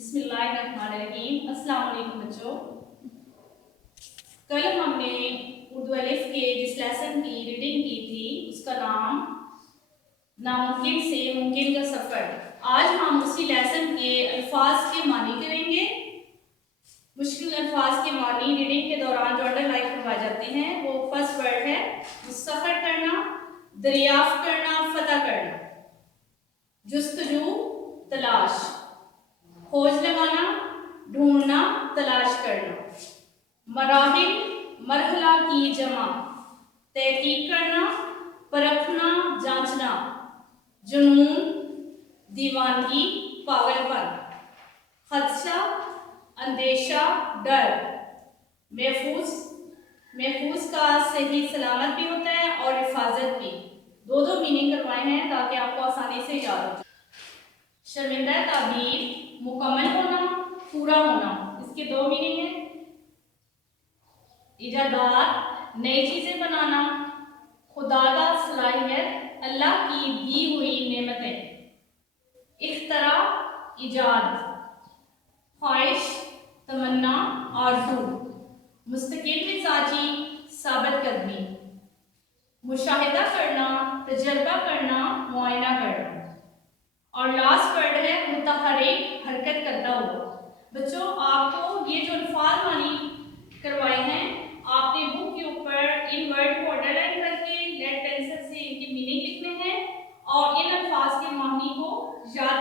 बिस्मिल्लाहिर्रहमानिर्रहीम। अस्सलाम वालेकुम बच्चों। कल हमने उर्दू अलिफ के जिस लेसन की रीडिंग की थी उसका नाम नामुमकिन से मुमकिन का सफ़र। आज हम उसी लेसन के अल्फाज के मानी करेंगे। मुश्किल अल्फाज के मानी रीडिंग के दौरान जो अंडरलाइन करवाए जाते हैं वो फर्स्ट वर्ड है सफ़र करना, दरियाफ्त करना, फतह करना, जुस्तजू, तलाश, खोज लगाना, ढूंढना, तलाश करना, मराहिल, मरहला की जमा, तहकीक करना, परखना, जांचना, जुनून, दीवानगी, पागलपन, खदशा, अंदेशा, डर, महफूज। महफूज का सही सलामत भी होता है और हिफाजत भी। दो मीनिंग करवाए हैं ताकि आपको आसानी से याद हो। शर्मिंदा ताबीर, मुकम्मल होना, पूरा होना, इसके दो मीनिंग है। इजादात, नई चीजें बनाना, खुदा का सलाहियत, अल्लाह की दी हुई नेमतें, इख्तरा, इजाद, ख्वाहिश, तमन्ना, आरज़ू, मुस्तकिल मिजाजी, साबित कदमी, मुशाहिदा करना, तजर्बा करना, मुआयना करना। और लास्ट वर्ड है मुतहरिक, हरकत करता हुआ। बच्चों, आपको ये जो अल्फाज मानी करवाए हैं, आपने बुक के ऊपर इन वर्ड को अंडरलाइन करके रेड पेंसिल से इनके मीनिंग लिखने हैं और इन अल्फाज के मानी को याद